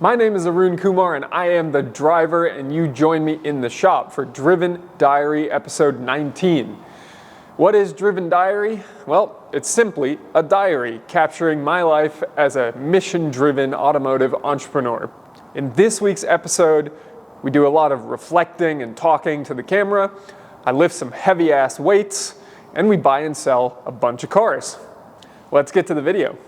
My name is Arun Kumar and I am the driver, and you join me in the shop for Driven Diary episode 19. What is Driven Diary? Well, it's simply a diary capturing my life as a mission-driven automotive entrepreneur. In this week's episode, we do a lot of reflecting and talking to the camera. I lift some heavy-ass weights, and we buy and sell a bunch of cars. Let's get to the video.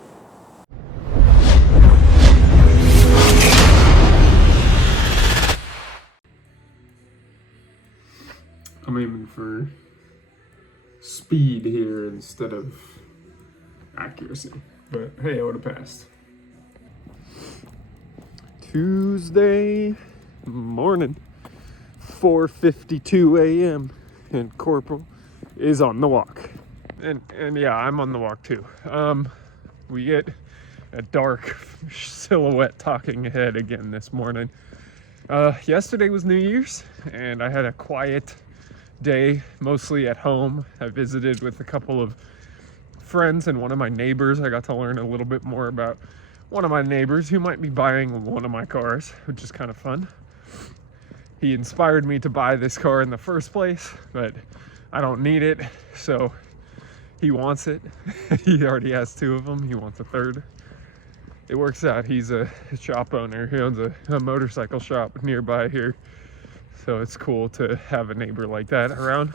I'm aiming for speed here instead of accuracy, but hey, I would have passed. Tuesday morning, 4:52 a.m. and Corporal is on the walk. And yeah, I'm on the walk too. We get a dark silhouette talking ahead again this morning. Yesterday was New Year's, and I had a quiet day, mostly at home. I visited with a couple of friends and one of my neighbors. I got to learn a little bit more about one of my neighbors who might be buying one of my cars, which is kind of fun. He inspired me to buy this car in the first place, but I don't need it, so he wants it. He already has two of them. He wants a third. It works out. He's a shop owner. He owns a motorcycle shop nearby here. So it's cool to have a neighbor like that around.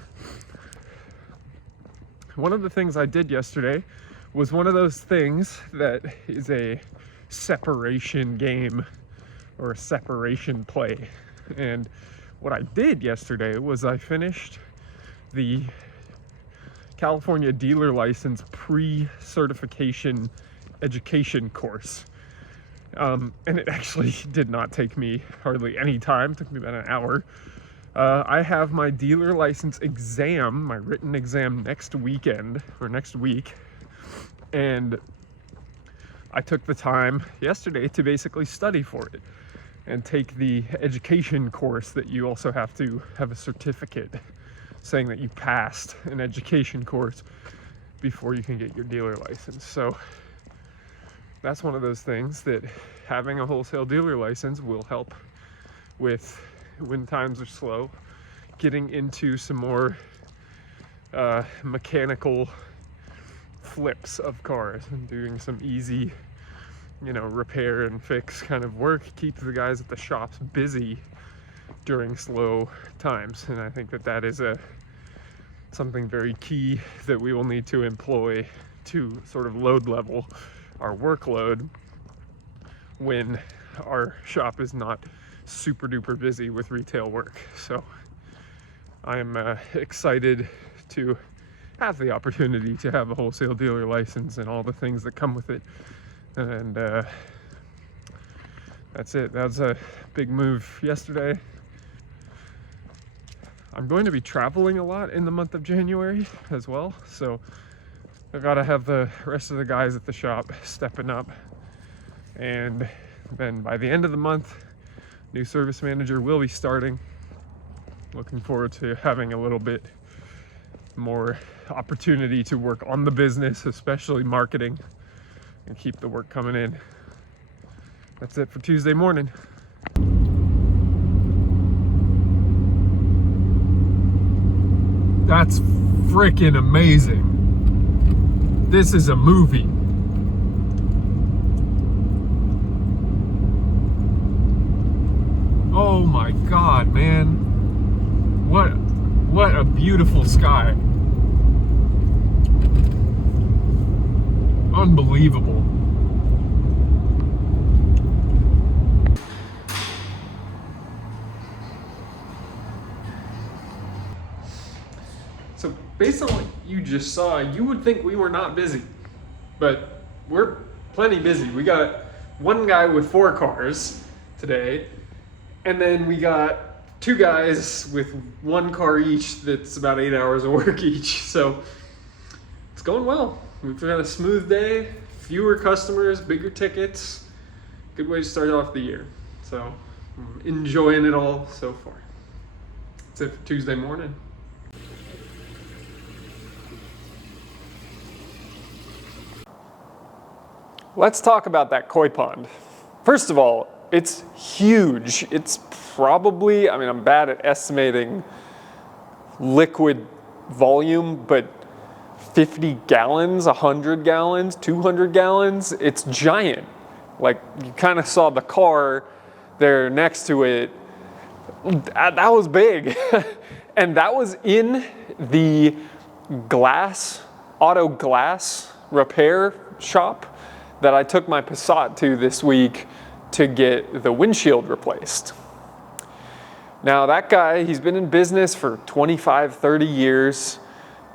One of the things I did yesterday was one of those things that is a separation game or a separation play. And what I did yesterday was I finished the California dealer license pre-certification education course. And it actually did not take me hardly any time. It took me about an hour. I have my dealer license exam, my written exam next weekend, or next week. And I took the time yesterday to basically study for it and take the education course that you also have to have a certificate saying that you passed an education course before you can get your dealer license. So that's one of those things that having a wholesale dealer license will help with when times are slow, getting into some more mechanical flips of cars and doing some easy, repair and fix kind of work, keep the guys at the shops busy during slow times. And I think that is something very key that we will need to employ to sort of load level our workload when our shop is not super duper busy with retail work. So I'm excited to have the opportunity to have a wholesale dealer license and all the things that come with it. And that's it. That's a big move yesterday. I'm going to be traveling a lot in the month of January as well, so I gotta have the rest of the guys at the shop stepping up. And then by the end of the month, new service manager will be starting. Looking forward to having a little bit more opportunity to work on the business, especially marketing, and keep the work coming in. That's it for Tuesday morning. That's freaking amazing. This is a movie. Oh my God, man. What a beautiful sky. Unbelievable. So based on what you just saw, you would think we were not busy, but we're plenty busy. We got one guy with 4 cars today, and then we got 2 guys with 1 car each that's about 8 hours of work each. So it's going well. We've got a smooth day, fewer customers, bigger tickets. Good way to start off the year. So I'm enjoying it all so far. That's it for Tuesday morning. Let's talk about that koi pond. First of all, it's huge. It's probably, I mean, I'm bad at estimating liquid volume, but 50 gallons, 100 gallons, 200 gallons, it's giant. Like, you kind of saw the car there next to it. That was big. And that was in the auto glass repair shop that I took my Passat to this week to get the windshield replaced. Now that guy, he's been in business for 25, 30 years.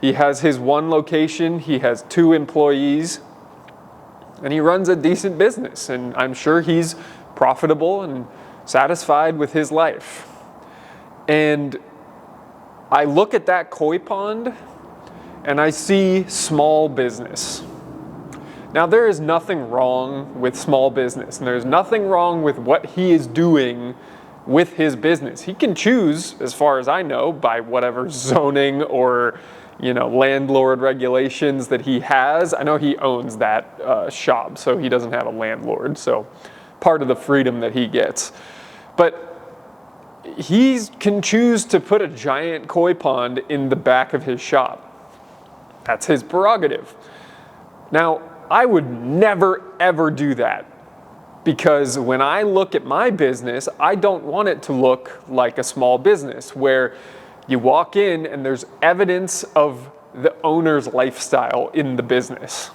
He has his one location, he has 2 employees, and he runs a decent business. And I'm sure he's profitable and satisfied with his life. And I look at that koi pond and I see small business. Now there is nothing wrong with small business, and there's nothing wrong with what he is doing with his business. He can choose, as far as I know, by whatever zoning or landlord regulations that he has. I know he owns that shop, so he doesn't have a landlord, so part of the freedom that he gets. But he can choose to put a giant koi pond in the back of his shop. That's his prerogative. Now, I would never ever do that, because when I look at my business, I don't want it to look like a small business where you walk in and there's evidence of the owner's lifestyle in the business.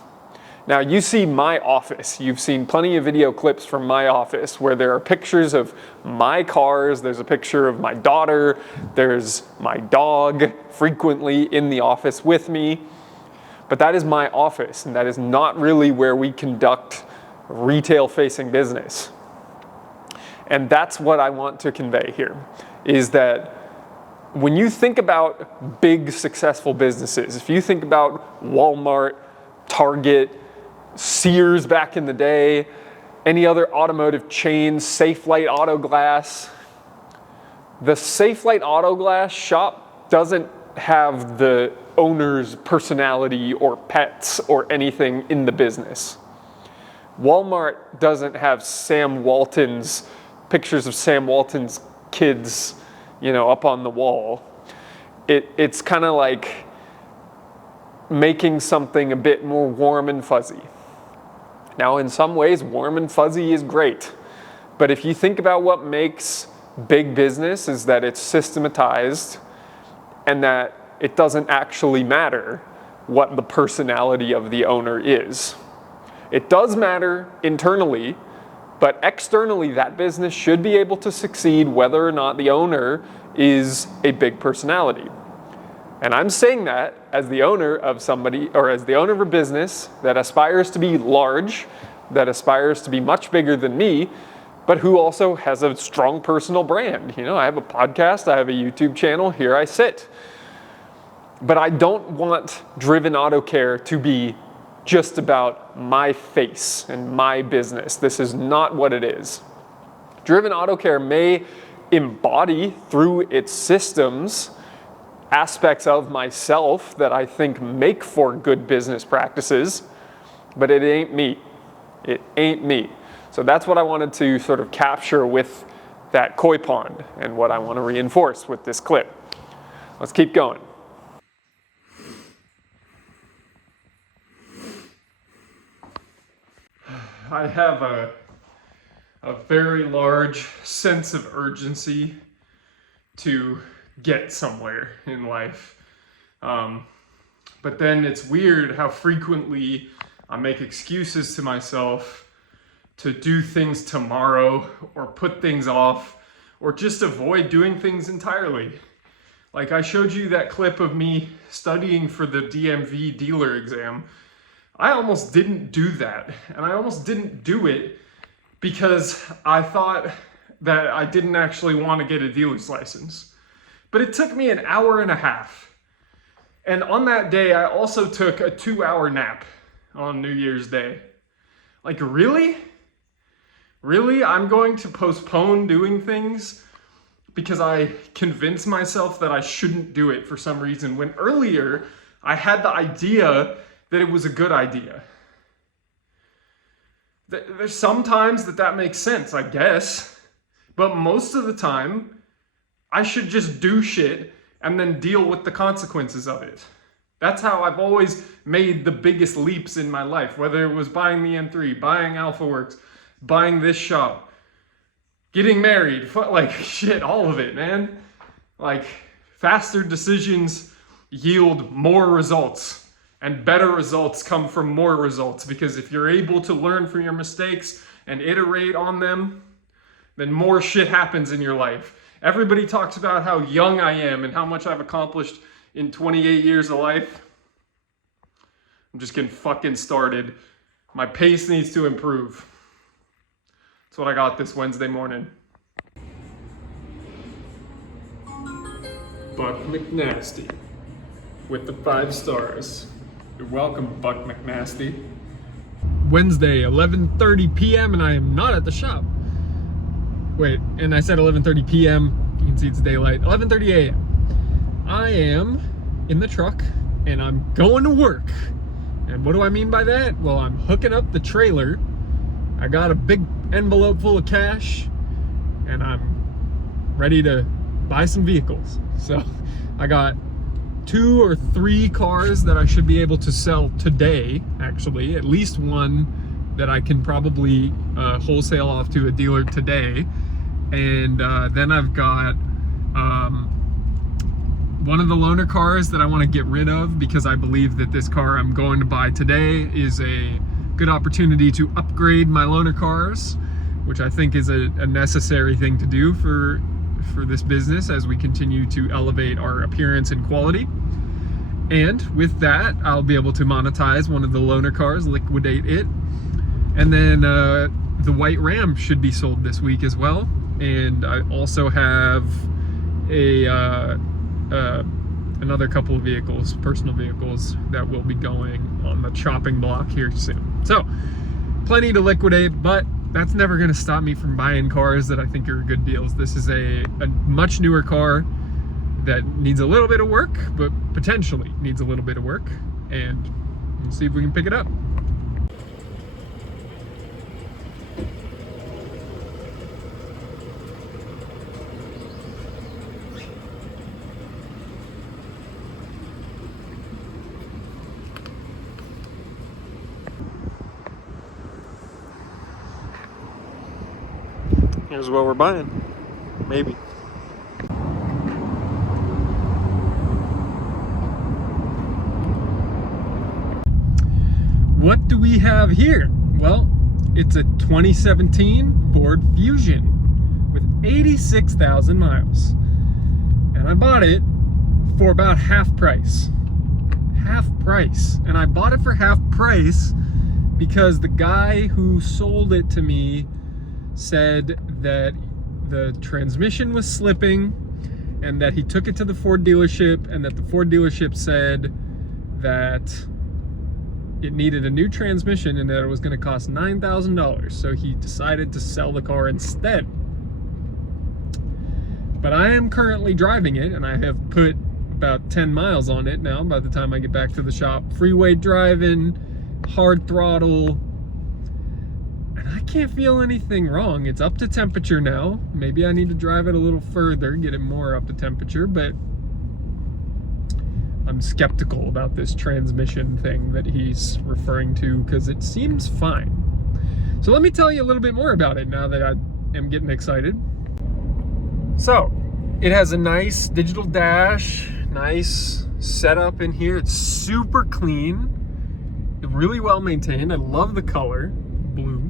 Now, you see my office. You've seen plenty of video clips from my office where there are pictures of my cars, there's a picture of my daughter, there's my dog frequently in the office with me. But that is my office, and that is not really where we conduct retail-facing business. And that's what I want to convey here, is that when you think about big, successful businesses, if you think about Walmart, Target, Sears back in the day, any other automotive chains, Safelite Auto Glass, the Safelite Auto Glass shop doesn't have the owner's personality or pets or anything in the business. Walmart doesn't have pictures of Sam Walton's kids, up on the wall. It's kind of like making something a bit more warm and fuzzy. Now, in some ways, warm and fuzzy is great. But if you think about what makes big business, is that it's systematized and that it doesn't actually matter what the personality of the owner is. It does matter internally, but externally that business should be able to succeed whether or not the owner is a big personality. And I'm saying that as the owner of somebody, or as the owner of a business that aspires to be large, that aspires to be much bigger than me, but who also has a strong personal brand. I have a podcast, I have a YouTube channel, here I sit. But I don't want Driven Auto Care to be just about my face and my business. This is not what it is. Driven Auto Care may embody through its systems aspects of myself that I think make for good business practices, but it ain't me. It ain't me. So that's what I wanted to sort of capture with that koi pond and what I want to reinforce with this clip. Let's keep going. I have a very large sense of urgency to get somewhere in life. But then it's weird how frequently I make excuses to myself to do things tomorrow or put things off or just avoid doing things entirely. Like I showed you that clip of me studying for the DMV dealer exam. I almost didn't do that, and I almost didn't do it because I thought that I didn't actually want to get a dealer's license. But it took me an hour and a half. And on that day, I also took a 2-hour nap on New Year's Day. Like, really? Really? I'm going to postpone doing things because I convince myself that I shouldn't do it for some reason, when earlier I had the idea that it was a good idea. There's sometimes that makes sense, I guess. But most of the time, I should just do shit and then deal with the consequences of it. That's how I've always made the biggest leaps in my life, whether it was buying the M3, buying AlphaWorks, buying this shop, getting married, like shit, all of it, man. Like, faster decisions yield more results, and better results come from more results, because if you're able to learn from your mistakes and iterate on them, then more shit happens in your life. Everybody talks about how young I am and how much I've accomplished in 28 years of life. I'm just getting fucking started. My pace needs to improve. That's what I got this Wednesday morning. Buck McNasty with the 5 stars. You're welcome, Buck McNasty. Wednesday, 11:30 p.m. and I am not at the shop. Wait, and I said 11:30 p.m. You can see it's daylight. 11:30 a.m. I am in the truck and I'm going to work. And what do I mean by that? Well, I'm hooking up the trailer. I got a big envelope full of cash and I'm ready to buy some vehicles. So I got 2 or 3 cars that I should be able to sell today, actually. At least one that I can probably wholesale off to a dealer today. And then I've got one of the loaner cars that I want to get rid of, because I believe that this car I'm going to buy today is a good opportunity to upgrade my loaner cars, which I think is a necessary thing to do for this business as we continue to elevate our appearance and quality. And with that, I'll be able to monetize one of the loaner cars, liquidate it. And then the white Ram should be sold this week as well. And I also have another couple of vehicles, personal vehicles, that will be going on the chopping block here soon. So plenty to liquidate, but that's never going to stop me from buying cars that I think are good deals. This is a much newer car that needs a little bit of work, but potentially needs a little bit of work, and we'll see if we can pick it up. Here's what we're buying. Maybe. What do we have here? Well, it's a 2017 Ford Fusion with 86,000 miles. And I bought it for about half price. Half price. And I bought it for half price because the guy who sold it to me said that the transmission was slipping and that he took it to the Ford dealership, and that the Ford dealership said that it needed a new transmission and that it was going to cost $9,000. So he decided to sell the car instead. But I am currently driving it, and I have put about 10 miles on it now by the time I get back to the shop. Freeway driving, hard throttle, and I can't feel anything wrong. It's up to temperature now. Maybe I need to drive it a little further, get it more up to temperature, but I'm skeptical about this transmission thing that he's referring to, because it seems fine. So let me tell you a little bit more about it now that I am getting excited. So it has a nice digital dash, nice setup in here. It's super clean, really well maintained. I love the color, blue.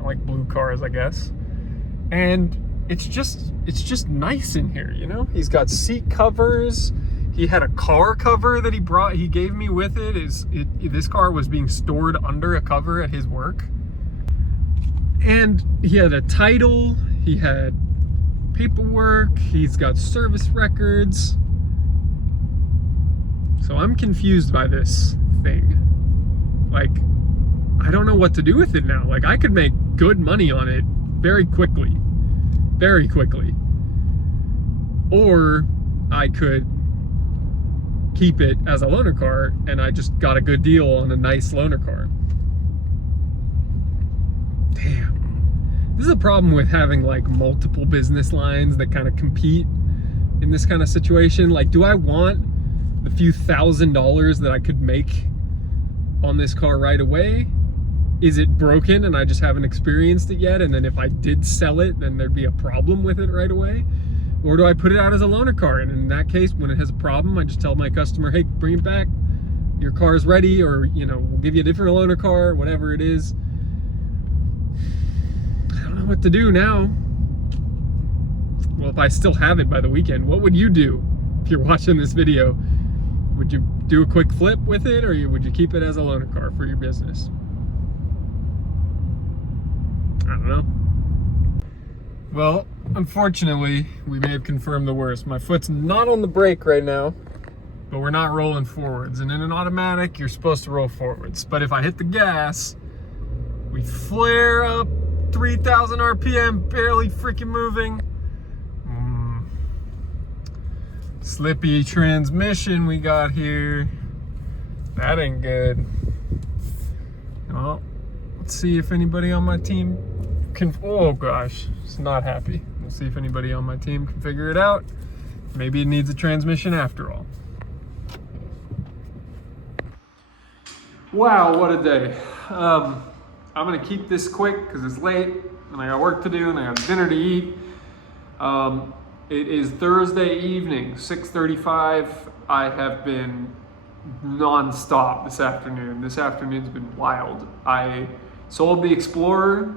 I like blue cars, I guess. And it's just nice in here, you know? He's got seat covers. He had a car cover that he gave me with it. This car was being stored under a cover at his work. And he had a title, he had paperwork, he's got service records. So I'm confused by this thing. Like, I don't know what to do with it now. Like, I could make good money on it very quickly. Very quickly. Or I could keep it as a loaner car, and I just got a good deal on a nice loaner car. Damn. This is a problem with having like multiple business lines that kind of compete in this kind of situation. Like, do I want the few $1,000s that I could make on this car right away? Is it broken and I just haven't experienced it yet? And then if I did sell it, then there'd be a problem with it right away? Or do I put it out as a loaner car? And in that case, when it has a problem, I just tell my customer, hey, bring it back. Your car is ready, or, you know, we'll give you a different loaner car, whatever it is. I don't know what to do now. Well, if I still have it by the weekend, what would you do if you're watching this video? Would you do a quick flip with it, or would you keep it as a loaner car for your business? I don't know. Well, unfortunately, we may have confirmed the worst. My foot's not on the brake right now, but we're not rolling forwards. And in an automatic, you're supposed to roll forwards. But if I hit the gas, we flare up 3,000 RPM, barely freaking moving. Slippy transmission we got here. That ain't good. Well, let's see if anybody on my team can, oh gosh, it's not happy. We'll see if anybody on my team can figure it out. Maybe it needs a transmission after all. Wow, what a day. I'm gonna keep this quick because it's late and I got work to do and I got dinner to eat. It is Thursday evening, 6:35. I have been non-stop this afternoon. This afternoon's been wild. I sold the Explorer.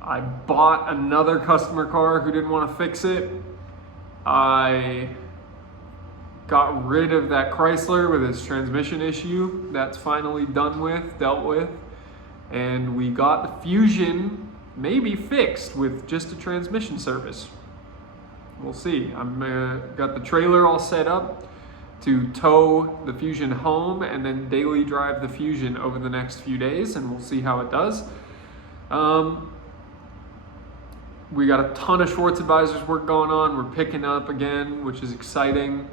I bought another customer car who didn't want to fix it. I got rid of that Chrysler with its transmission issue. That's finally done with, dealt with. And we got the Fusion maybe fixed with just a transmission service. We'll see. I'm got the trailer all set up to tow the Fusion home and then daily drive the Fusion over the next few days, and we'll see how it does. We got a ton of Schwartz Advisors work going on. We're picking up again, which is exciting.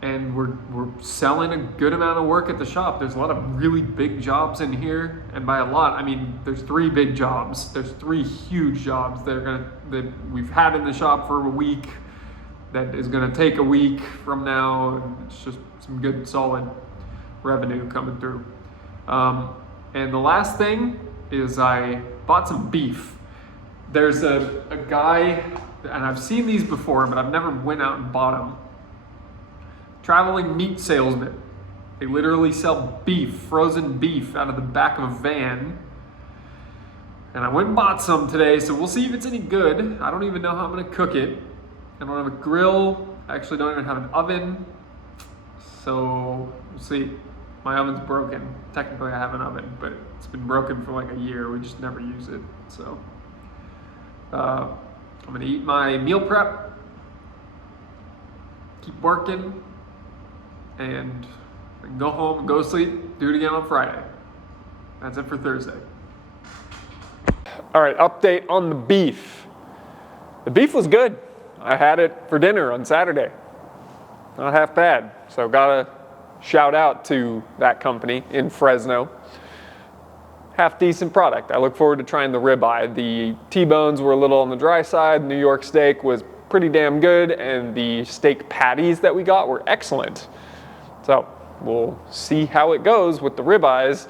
And we're selling a good amount of work at the shop. There's a lot of really big jobs in here, and by a lot, I mean there's 3 big jobs. There's 3 huge jobs that we've had in the shop for a week. That is gonna take a week from now, and it's just some good solid revenue coming through. And the last thing is I bought some beef. There's a guy, and I've seen these before, but I've never went out and bought them. Traveling meat salesman. They literally sell beef, frozen beef, out of the back of a van. And I went and bought some today, so we'll see if it's any good. I don't even know how I'm gonna cook it. I don't have a grill. I actually don't even have an oven. So we'll see. My oven's broken. Technically I have an oven, but it's been broken for like a year. We just never use it. So I'm gonna eat my meal prep, keep working, and go home, go to sleep, do it again on Friday. That's it for Thursday. All right, update on the beef. The beef was good. I had it for dinner on Saturday. Not half bad. So gotta shout out to that company in Fresno. Half decent product. I look forward to trying the ribeye. The T-bones were a little on the dry side. New York steak was pretty damn good, and the steak patties that we got were excellent. So we'll see how it goes with the ribeyes,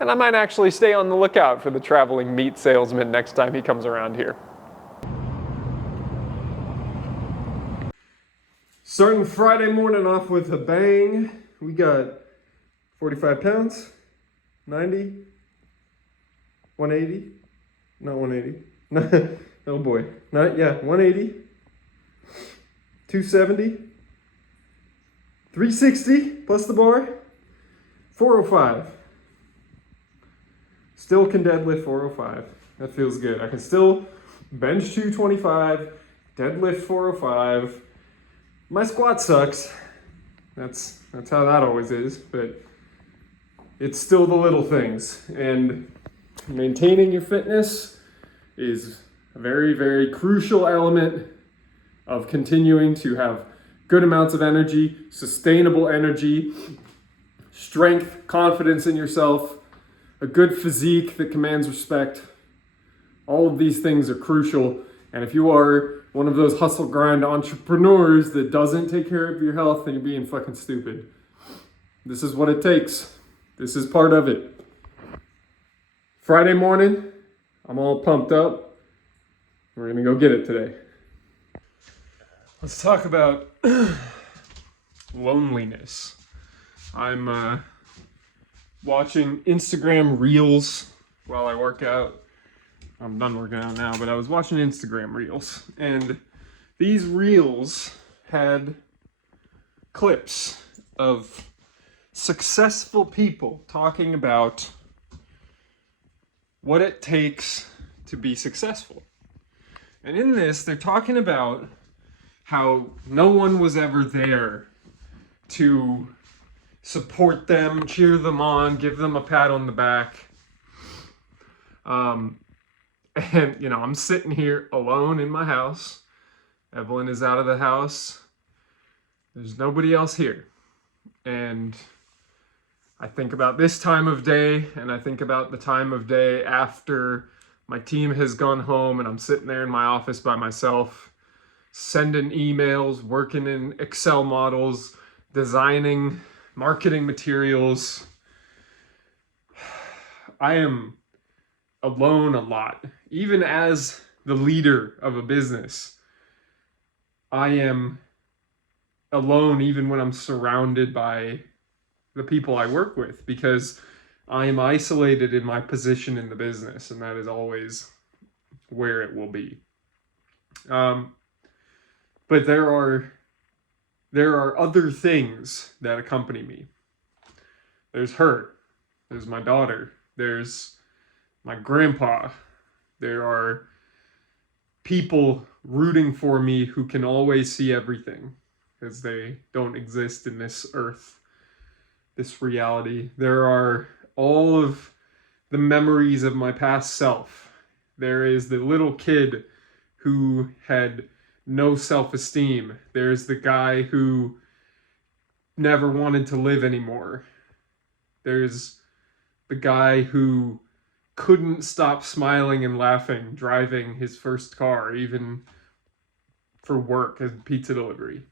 and I might actually stay on the lookout for the traveling meat salesman next time he comes around here. Starting Friday morning off with a bang. We got 45 pounds, 90, 180, not 180, oh boy, yeah, 180, 270, 360 plus the bar, 405. Still can deadlift 405. That feels good. I can still bench 225, deadlift 405. My squat sucks. That's how that always is, but it's still the little things. And maintaining your fitness is a very, very crucial element of continuing to have good amounts of energy, sustainable energy, strength, confidence in yourself. a good physique that commands respect. All of these things are crucial. And if you are one of those hustle grind entrepreneurs that doesn't take care of your health, then you're being fucking stupid. This is what it takes. This is part of it. Friday morning, I'm all pumped up. We're gonna go get it today. Let's talk about loneliness. I'm watching Instagram Reels while I work out. I'm done working out now, but I was watching Instagram Reels, and these Reels had clips of successful people talking about what it takes to be successful. And in this, they're talking about how no one was ever there to support them, cheer them on, give them a pat on the back. And, you know, I'm sitting here alone in my house. Evelyn is out of the house. There's nobody else here. And I think about this time of day, and I think about the time of day after my team has gone home and I'm sitting there in my office by myself, sending emails, working in Excel models, designing marketing materials. I am alone a lot. Even as the leader of a business, I am alone even when I'm surrounded by the people I work with, because I am isolated in my position in the business, and that is always where it will be. But there are other things that accompany me. There's her. There's my daughter. There's my grandpa. There are people rooting for me who can always see everything, because they don't exist in this earth, this reality. There are all of the memories of my past self. There is the little kid who had no self-esteem. There's the guy who never wanted to live anymore. There's the guy who couldn't stop smiling and laughing driving his first car, even for work as pizza delivery.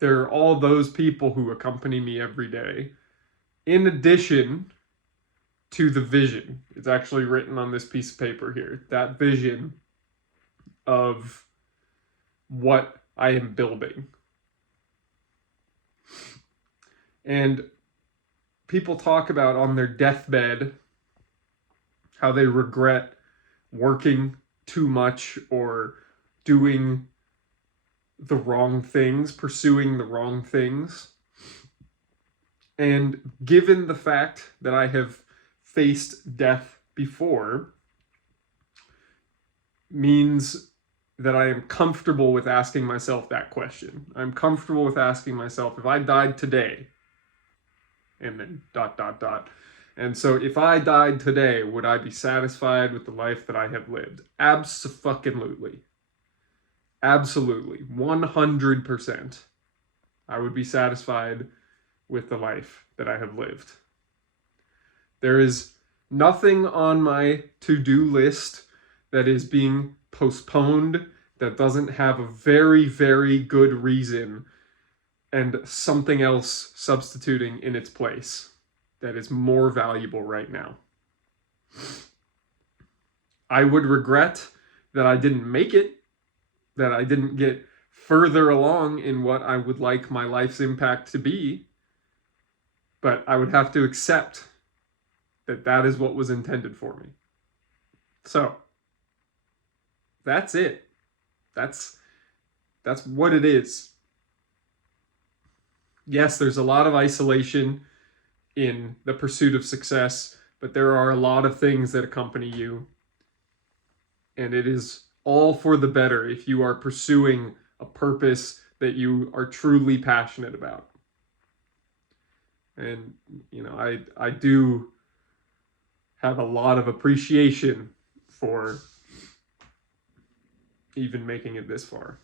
There are all those people who accompany me every day, in addition to the vision. It's actually written on this piece of paper here. That vision of what I am building. And people talk about on their deathbed how they regret working too much or doing the wrong things, pursuing the wrong things. And given the fact that I have faced death before, means that I am comfortable with asking myself that question. I'm comfortable with asking myself, if I died today, and then ... And so if I died today, would I be satisfied with the life that I have lived? Abso-fucking-lutely. Absolutely. 100%. I would be satisfied with the life that I have lived. There is nothing on my to-do list that is being postponed that doesn't have a very, very good reason and something else substituting in its place that is more valuable right now. I would regret that I didn't make it, that I didn't get further along in what I would like my life's impact to be, but I would have to accept that that is what was intended for me. So, that's it. That's what it is. Yes, there's a lot of isolation in the pursuit of success, but there are a lot of things that accompany you. And it is all for the better if you are pursuing a purpose that you are truly passionate about. And, you know, I do have a lot of appreciation for even making it this far.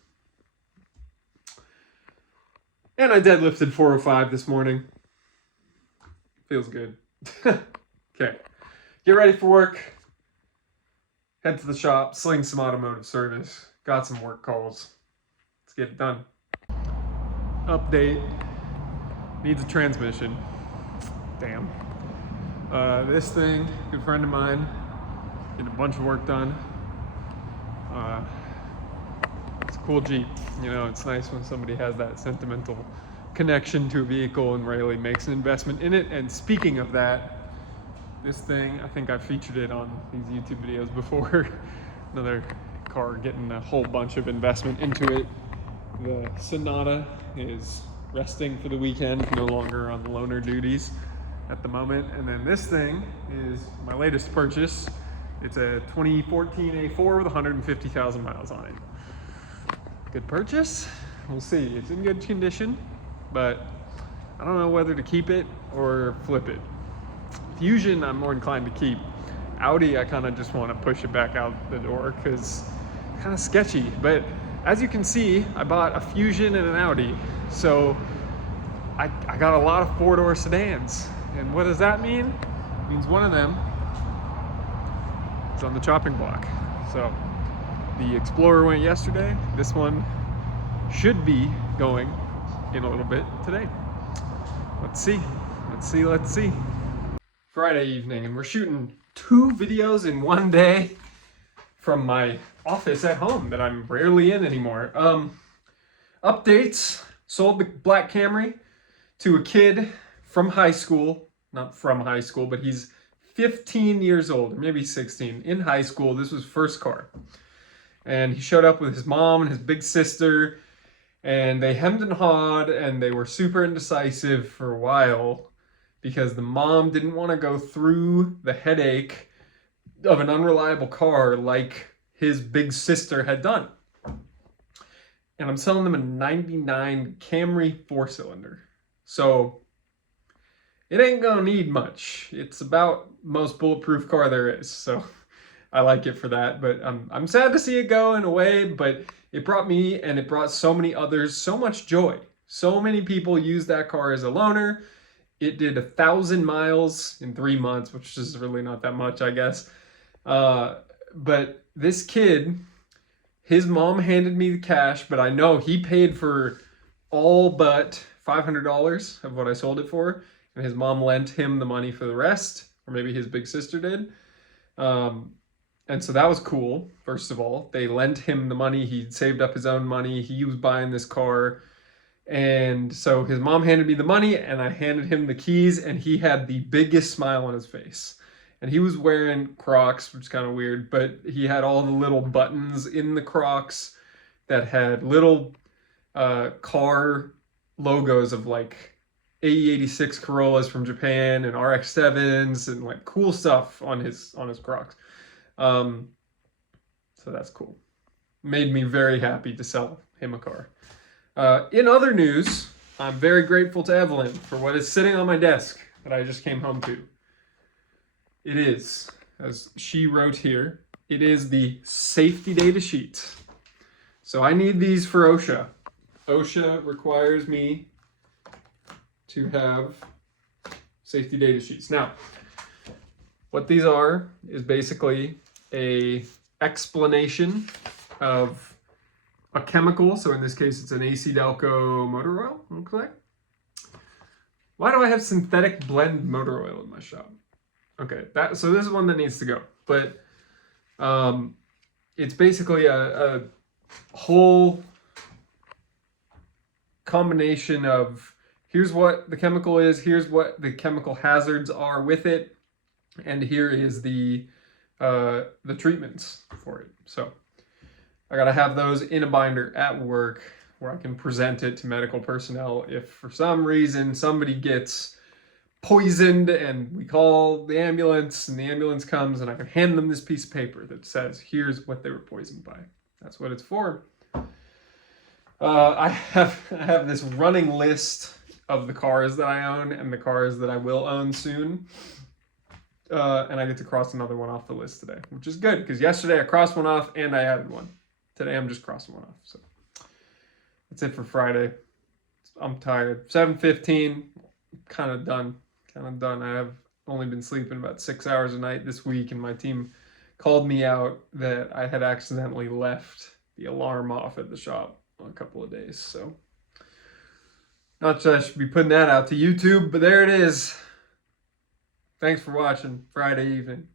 And I deadlifted 405 this morning. Feels good. Okay. Get ready for work. Head to the shop, sling some automotive service. Got some work calls. Let's get it done. Update. Needs a transmission. Damn. This thing, good friend of mine, getting a bunch of work done. It's a cool Jeep. You know, it's nice when somebody has that sentimental connection to a vehicle and really makes an investment in it. And speaking of that, this thing, I think I featured it on these YouTube videos before. Another car getting a whole bunch of investment into it. The Sonata is resting for the weekend, no longer on loaner duties at the moment. And then this thing is my latest purchase. It's a 2014 A4 with 150,000 miles on it. Good purchase? We'll see. It's in good condition, but I don't know whether to keep it or flip it. Fusion, I'm more inclined to keep. Audi, I kind of just want to push it back out the door because it's kind of sketchy. But as you can see, I bought a Fusion and an Audi. So I got a lot of four-door sedans. And what does that mean? It means one of them is on the chopping block. So the Explorer went yesterday. This one should be going in a little bit today. Let's see. Let's see. Friday evening, and we're shooting 2 videos in one day from my office at home that I'm rarely in anymore. Updates. Sold the black Camry to a kid from high school. Not from high school, but he's 15 years old, or maybe 16, in high school. This was first car. And he showed up with his mom and his big sister, and they hemmed and hawed, and they were super indecisive for a while because the mom didn't want to go through the headache of an unreliable car like his big sister had done. And I'm selling them a 99 Camry 4-cylinder. So it ain't gonna need much. It's about most bulletproof car there is. So I like it for that. But I'm sad to see it go in a way, but it brought me and it brought so many others so much joy. So many people use that car as a loaner. It did 1,000 miles in 3 months, which is really not that much, I guess. But this kid, his mom handed me the cash, but I know he paid for all but $500 of what I sold it for. And his mom lent him the money for the rest, or maybe his big sister did. And so that was cool, first of all. They lent him the money. He saved up his own money. He was buying this car. And so his mom handed me the money, and I handed him the keys, and he had the biggest smile on his face. And he was wearing Crocs, which is kind of weird, but he had all the little buttons in the Crocs that had little car logos of like AE86 Corollas from Japan and RX-7s and like cool stuff on his Crocs. So that's cool. Made me very happy to sell him a car. In other news, I'm very grateful to Evelyn for what is sitting on my desk that I just came home to. It is, as she wrote here, it is the safety data sheets. So I need these for OSHA. OSHA requires me to have safety data sheets. Now, what these are is basically a explanation of a chemical. So in this case, it's an AC Delco motor oil, looks like. Why do I have synthetic blend motor oil in my shop? Okay, so this is one that needs to go. But it's basically a whole combination of here's what the chemical is, here's what the chemical hazards are with it, and here is the treatments for it. So I gotta have those in a binder at work where I can present it to medical personnel if for some reason somebody gets poisoned and we call the ambulance and the ambulance comes, and I can hand them this piece of paper that says here's what they were poisoned by. That's what it's for. I have this running list of the cars that I own and the cars that I will own soon. And I get to cross another one off the list today, which is good because yesterday I crossed one off and I added one. Today I'm just crossing one off. So that's it for Friday. I'm tired. 7:15, kind of done. kind of done. I have only been sleeping about 6 hours a night this week, and my team called me out that I had accidentally left the alarm off at the shop a couple of days. So not that I should be putting that out to YouTube, but there it is. Thanks for watching Friday evening.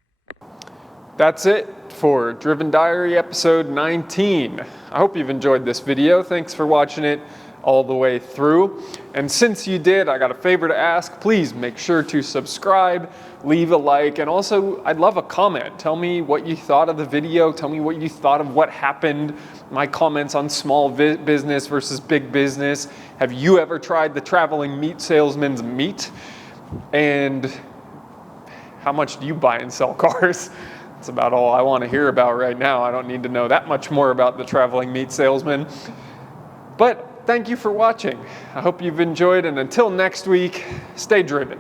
That's it for Driven Diary episode 19. I hope you've enjoyed this video. Thanks for watching it all the way through. And since you did, I got a favor to ask. Please make sure to subscribe, leave a like, and also I'd love a comment. Tell me what you thought of the video. Tell me what you thought of what happened. My comments on small business versus big business. Have you ever tried the traveling meat salesman's meat? And how much do you buy and sell cars? That's about all I want to hear about right now. I don't need to know that much more about the traveling meat salesman. But thank you for watching. I hope you've enjoyed, and until next week, stay driven.